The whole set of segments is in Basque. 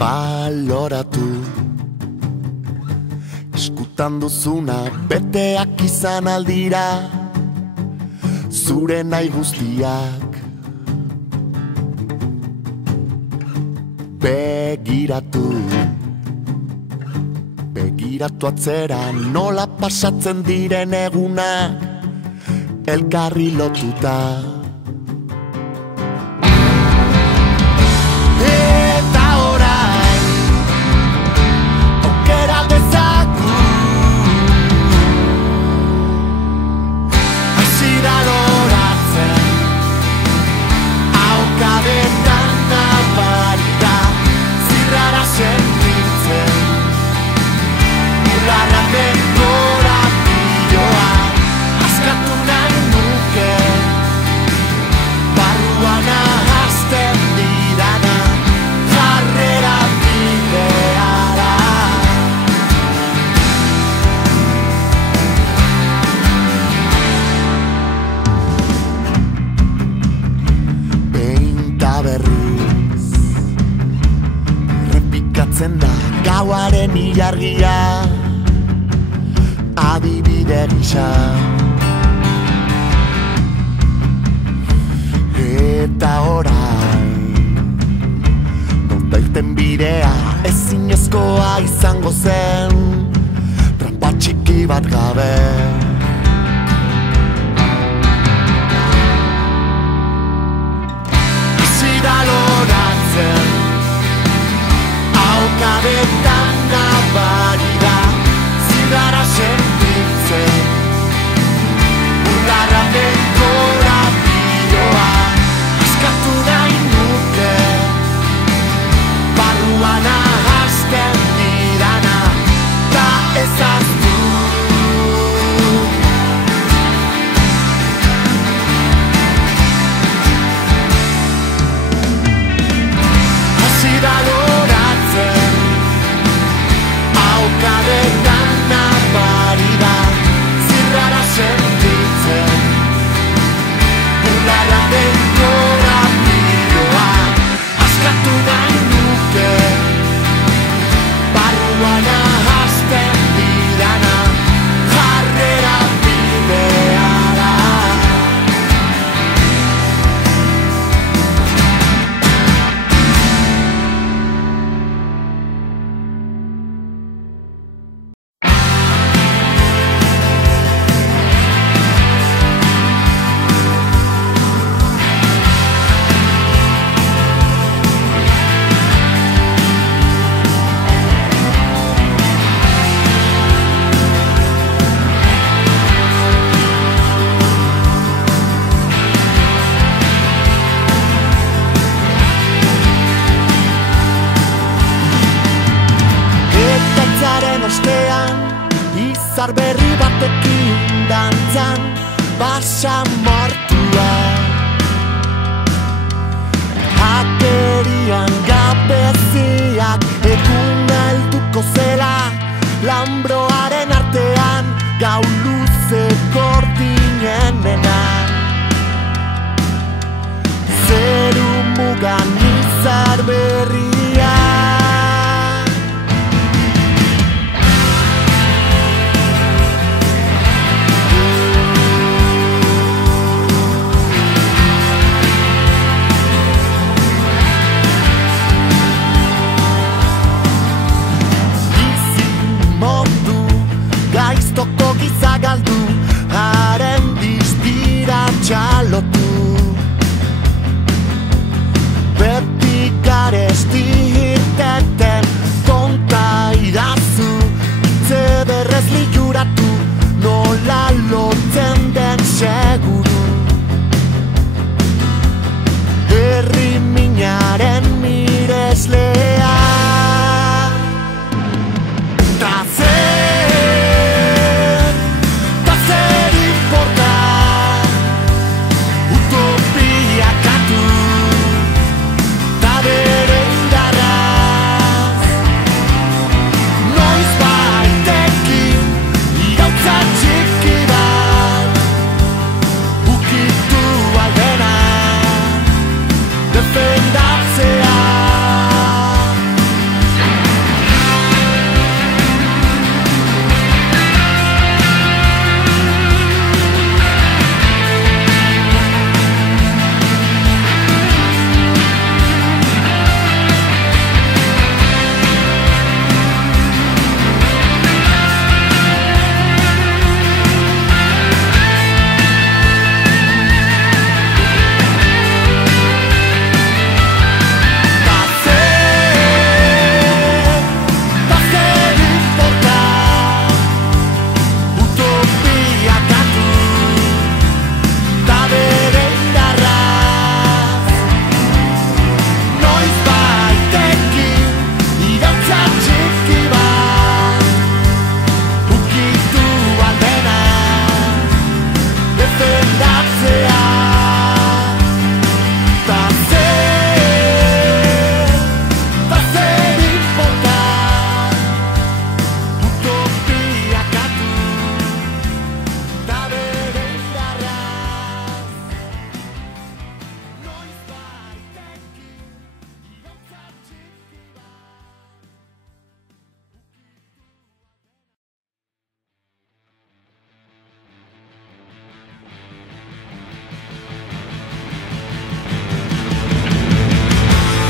baloratu. Eskutan duzuna beteak izan aldira, zure nahi guztiak. Begiratu, begiratu atzera, nola pasatzen diren egunak, elkarri lotuta. Eta orain, aukera dezaku, hasi da loratzen, aukadetan nabarita, zirrara sentitzen, urrara dekoratioa, askatu nahi nuke, barruan ahazten didana, jarrera bideara. Behin ta berriz errepikatzen da gauaren ilargia, adibide gisa. Eta orain, nonda irten bidea ezinezkoa izango zen, tranpa txiki bat gabe. Hasi da loratzen, aukadetan nabari da, zirrara sentitzen, urrara dekoratioa, askatu nahi nuke, barruan ahazten didana, ta ezaztu. Hasi da loratzen, aukadetan nabari da, zirrara sentitzen, urrara dekoratioa, askatu nahi nuke, barruan ahazten didana, jarrera bideara. Ekaitzaren ostean, izar berri batekin dantzan, basa mortua. Hakerian gabeziak eguna helduko zela, lambroaren artean, gau luze gordinenenan. Zeru mugan izar berria, gaiztoko giza galdu, haren diztira txalotu. Beti garesti irteten konta idazu, itze berrez liuratu, nola lotzen den seguru. Herri minaren mireslea, ta zen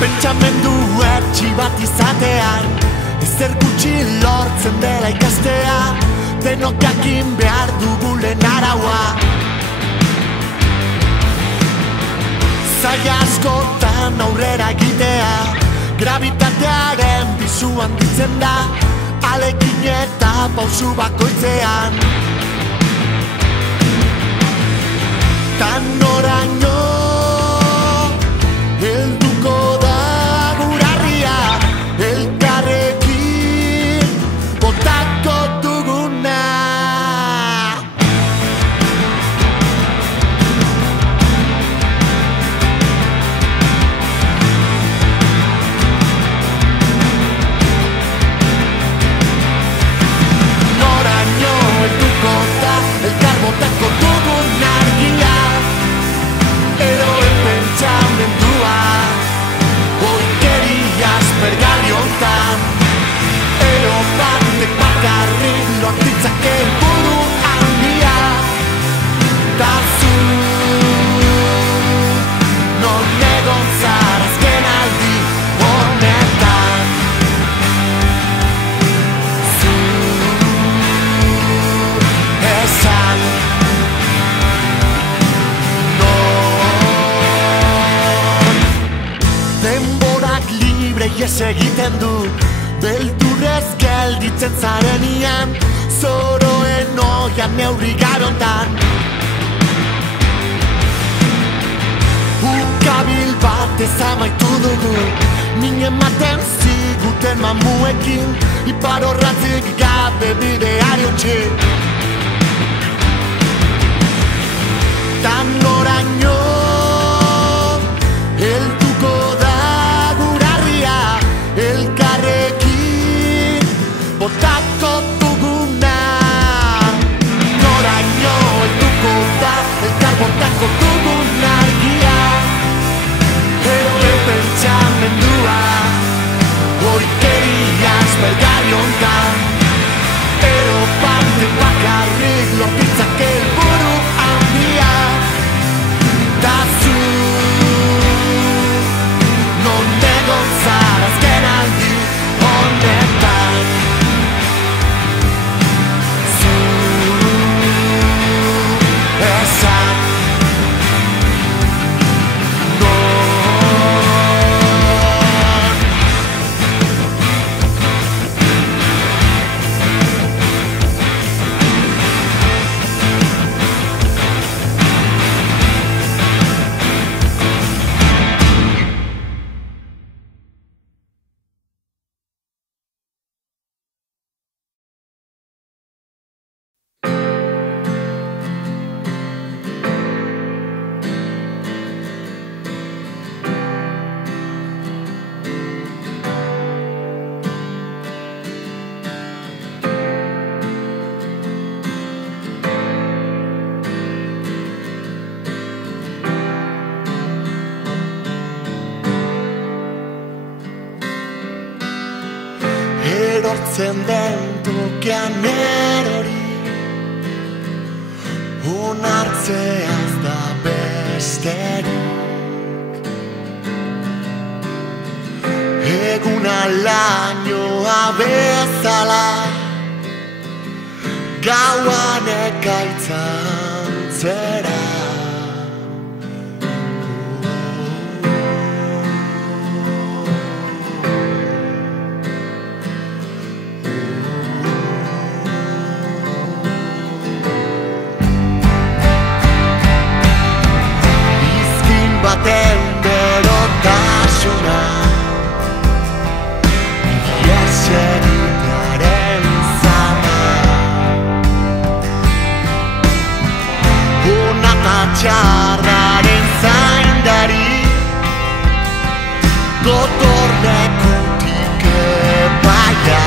pentsamendu etxi bat izatean, ezer gutxi lortzen dela ikastea, denok jakin behar dugu lehen araua. Zaila askotan aurrera egitea, gravitatearen bizu handitzen da, alekin eta pausu bakoitzean. Tan noraino helduko da gurarria, elkarrekin botako duguna. Noraino helduko da elkar botako dugun argia, eroen pentsamendua, oikeriaz bergali hontan, ero batek bakarrik loak ditzake helburu handia. Ta zu, non egon zara azken aldi honetan. Zu esan denborak libre ies egiten du, beldurrez gelditzen zarenian, zoroen oian neurri garontan. Ukabil bat ezamaitu dugu, min ematen ziguten mamuekin, ipar horratzik gabe bideari utzi. Tan noraino helduko da gurarria, elkarrekin botako duguna. Noraino helduko da elkar botako dugun argia, eroen pentsamendua, oikeriaz bergali hontan, ero batek bakarrik loak ditzake helburu handia. Ta zu, non egon zara azken aldi honetan. Zu esan erortzen den tokian erori, onartzeaz da besterik. Eguna lainoa bezala, gauan ekaitzan zera. Baten berotasuna, ies egitearen zama, ona eta txarraren zaindari, gotorlekutik epaia.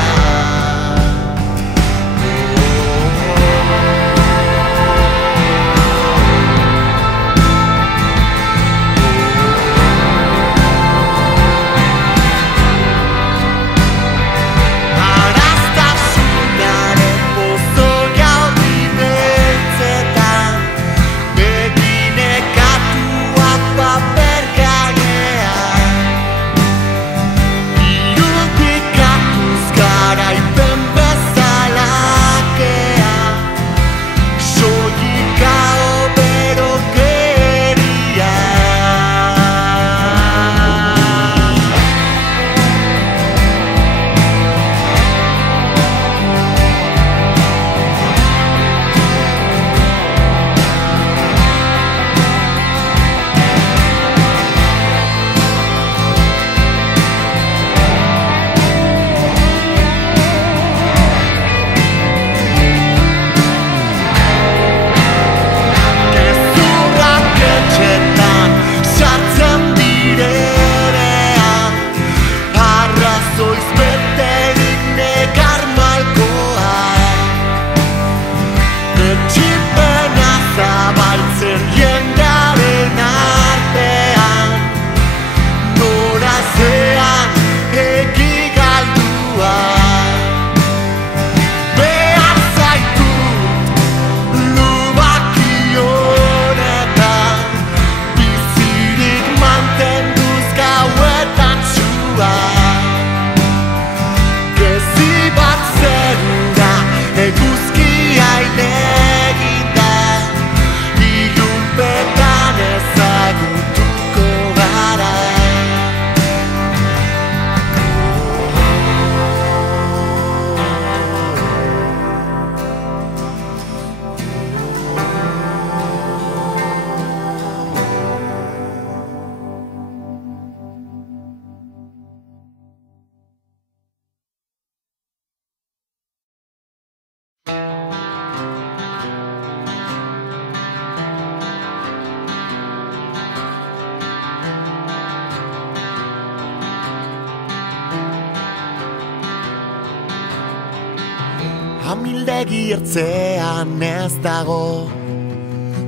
Amildegi ertzean ez dago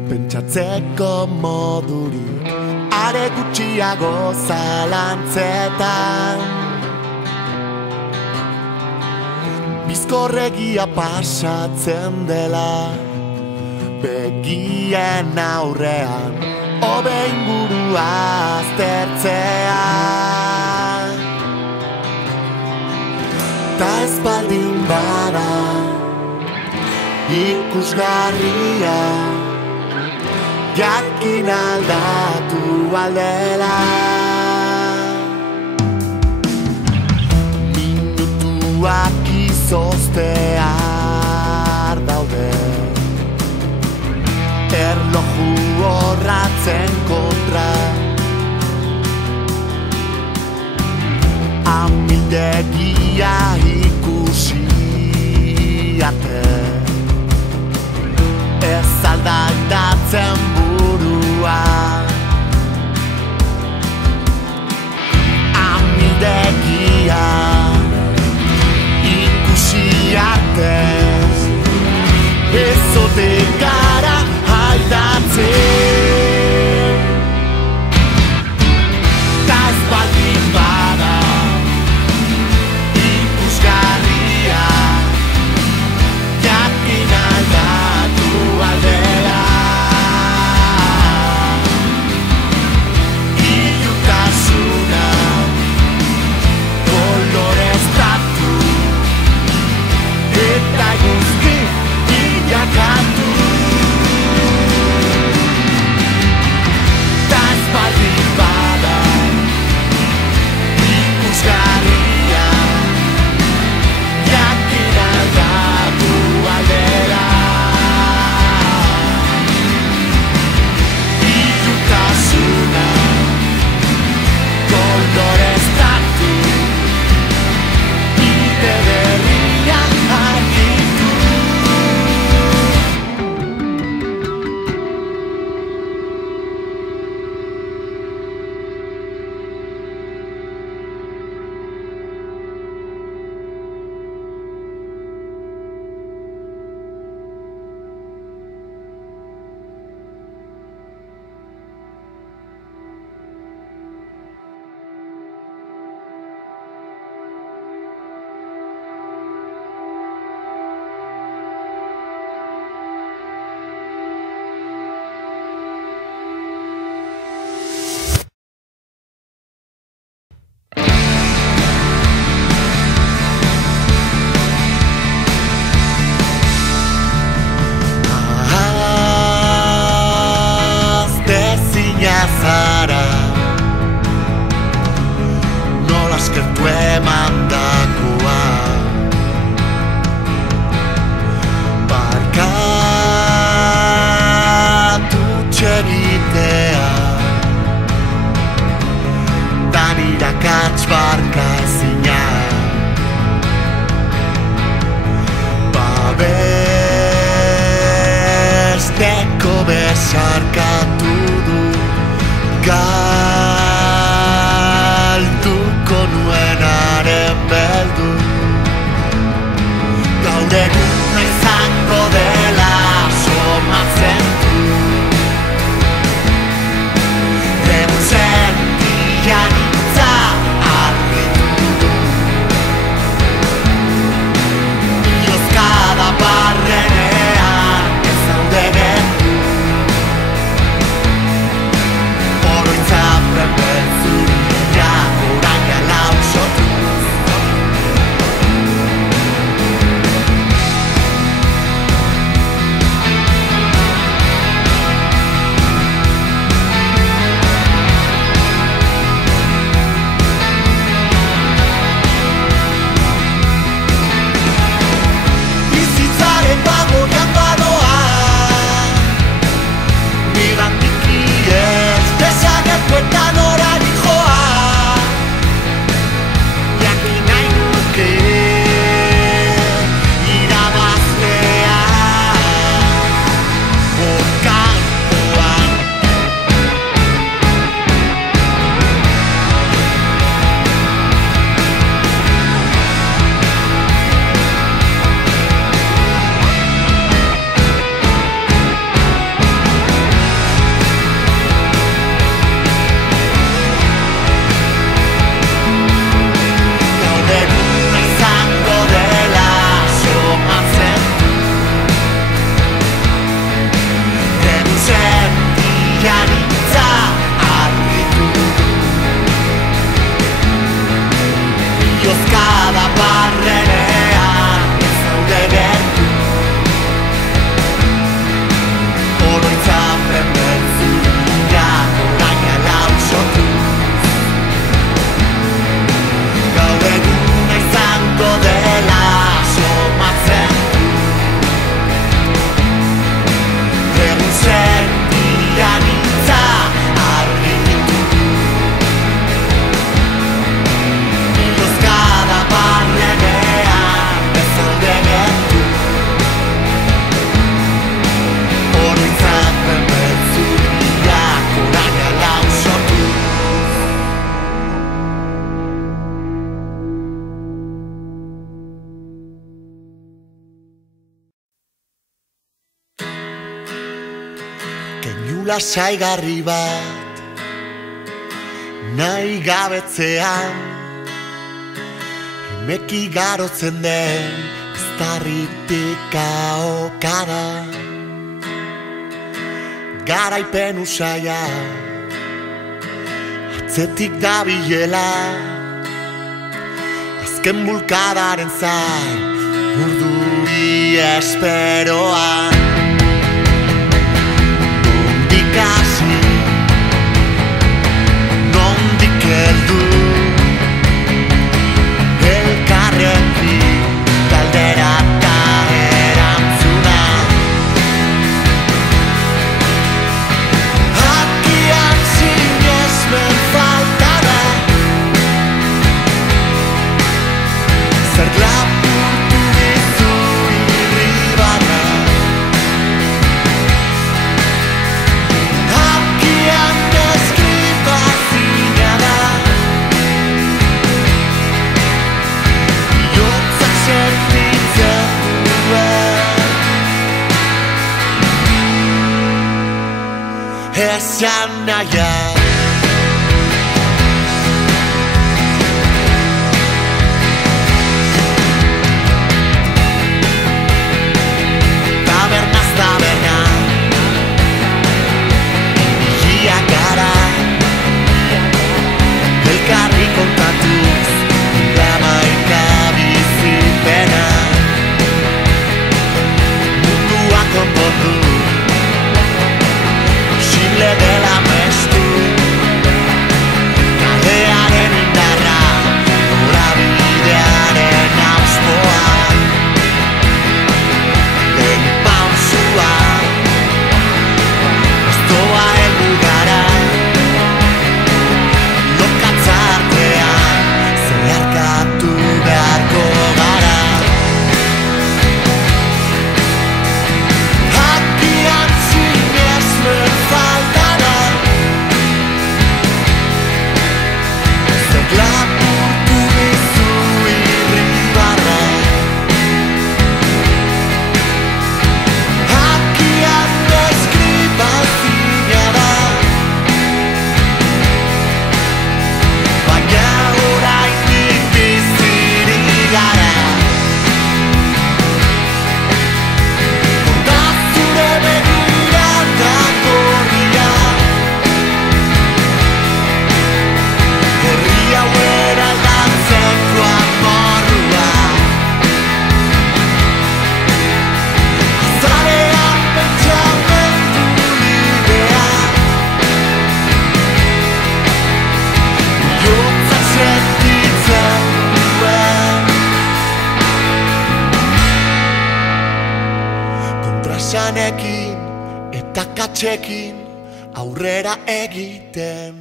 pentsatzeko modurik, are gutxiago zalantzetan. Bizkorregia pasatzen dela begien aurrean, hobe ingurua aztertzea. Ta ez baldin bada ikusgarria, jakin aldatu aldela. Minutuak izoztear daude, erloju horratzen kontra. Amildegia ikusi arte, ez aldatzen burua. Amildegia ikusi arte, ez ote gara aldatzen. Ta ez baldin bada ikusgarria, jakin aldatu aldela. Ilutasuna koloreztatu eta guzti bilakatu. Ta ez baldin bada ikusgarria, jakin aldatu aldela. Ilutasuna koloreztatu, bide berria argitu. Zara, nola eskertu emandakoa, barkatu txegitea, dan irakatz barka ezina. Babesteko besarkatu du, galduko nuenaren beldu. Gaur eguna izango dela somatzen du, egun sentian itza argitu du. Iozkada barrenean ez zaude gendu, oroitza lasaigarri bat nahi gabetzean, emeki garotzen den eztarritik ahokara, garaipen usaia atzetik dabilela, azken bulkadaren zain urduri esperoan. Nondik hasi, nondik heldu, elkarrekin galdera eta erantzuna. Agian sinesmen falta da, zer lapurtu dizu irribana. Agian deskribazina da, bihotzak sentitzen duen. Esan nahiak tabernaz taberna, higiak gara, elkarri kontatuz hamaika bizipena. Mundua konpondu, posible dela mestu, kalearen indarra, norabidearen auspoa, lehen pausua, ez doa helmugara, lokatza artean zeharkatu beharko gara. Agian sinesmen falta da, zer lapurtu dizu irribarra. Agian deskribazina da, baina oraindik bizirik gara. Konta zure begirada gorria, herri hau eraldatzeko amorrua. Azarean pentsamendu librea, bihotzak sentitzen duen. Kontraesanekin eta katxekin aurrera egiten.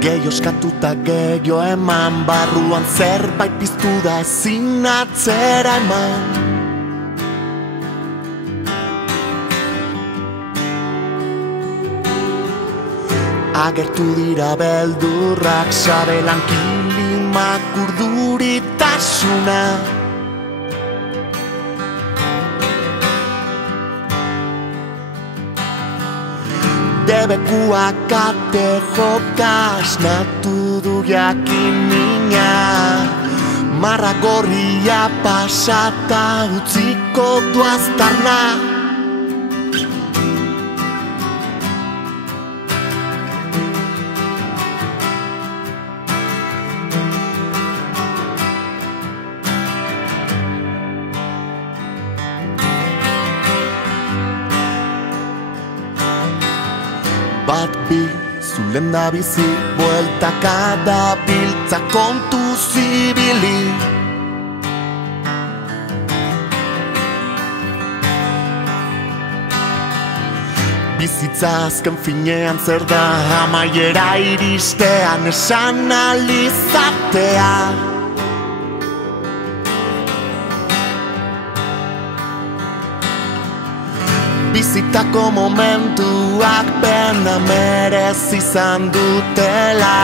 Gehiago eskatuta gehiago eman, barruan zerbait piztu da ezin atzera eman. Agertu dira beldurrak, sabelan kilimak urduritasuna. Debekuak ate joka esnatu du jakin mina, marra gorria pasata utziko du aztarna. Bat bi, zulen da bizi, bueltaka da biltza kontu zibili. Bizitza azken finean zer da, amaiera iristean esan alizatea. bizitako momentuak pena merezi izan dutela.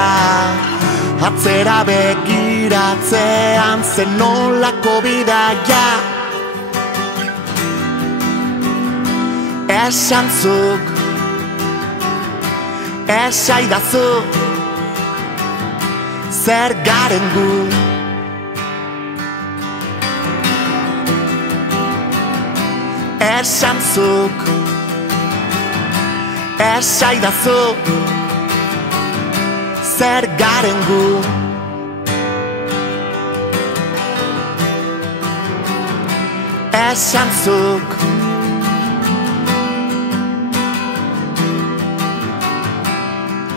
Atzera begiratzean zen nolako bidaia. Esan zuk, esaidazu, zer garen gu. Esan zuk, esaidazu, zer garen gu. Esan zuk,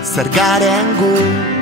zer garen gu.